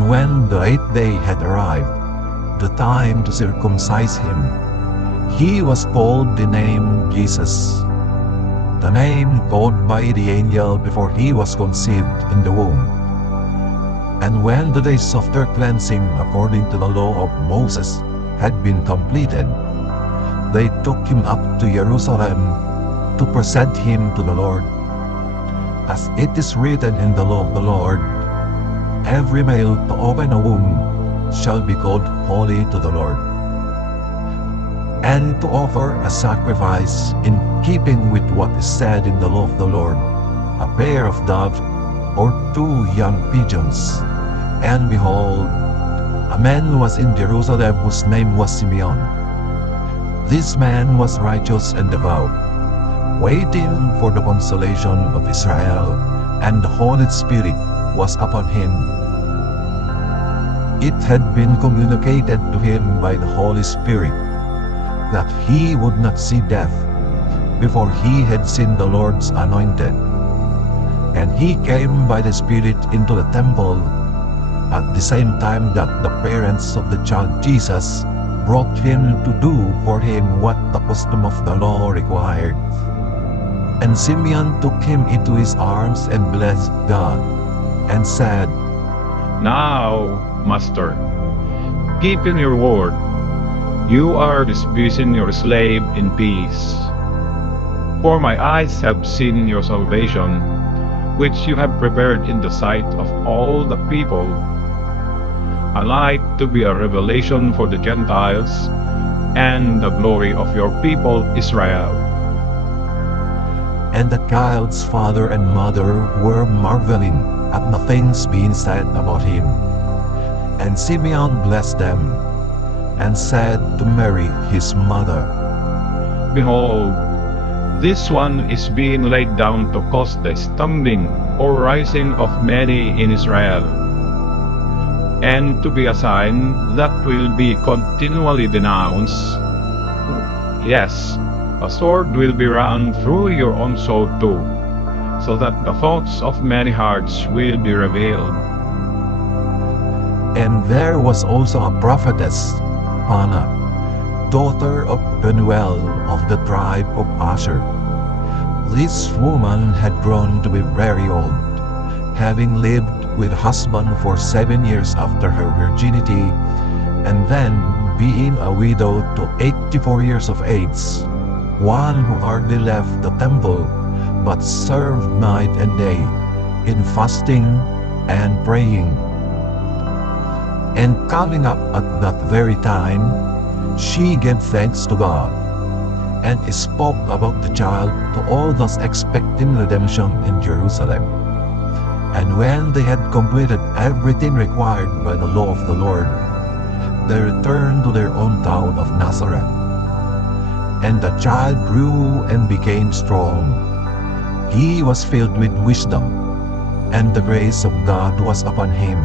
And when the 8th day had arrived, the time to circumcise him, he was called the name Jesus, the name called by the angel before he was conceived in the womb. And when the days of their cleansing according to the law of Moses had been completed, they took him up to Jerusalem to present him to the Lord. As it is written in the law of the Lord, every male to open a womb shall be called holy to the Lord. And to offer a sacrifice in keeping with what is said in the law of the Lord, a pair of doves or 2 young pigeons. And behold, a man was in Jerusalem whose name was Simeon. This man was righteous and devout, waiting for the consolation of Israel, and the Holy Spirit was upon him. It had been communicated to him by the Holy Spirit that he would not see death before he had seen the Lord's anointed. And he came by the Spirit into the temple at the same time that the parents of the child Jesus brought him to do for him what the custom of the law required. And Simeon took him into his arms and blessed God, and said, Now, Master, keep in your word. You are dismissing your slave in peace. For my eyes have seen your salvation, which you have prepared in the sight of all the people, a light to be a revelation for the Gentiles, and the glory of your people Israel. And the child's father and mother were marveling at the things being said about him. And Simeon blessed them, and said to Mary his mother, Behold, this one is being laid down to cause the stumbling or rising of many in Israel, and to be a sign that will be continually denounced. Yes, a sword will be run through your own soul too, so that the thoughts of many hearts will be revealed. And there was also a prophetess, Hannah, daughter of Penuel of the tribe of Asher. This woman had grown to be very old, having lived with husband for 7 years after her virginity, and then being a widow to 84 years of age, one who hardly left the temple, but served night and day in fasting and praying. And coming up at that very time, she gave thanks to God, and spoke about the child to all those expecting redemption in Jerusalem. And when they had completed everything required by the law of the Lord, they returned to their own town of Nazareth. And the child grew and became strong. He was filled with wisdom, and the grace of God was upon him.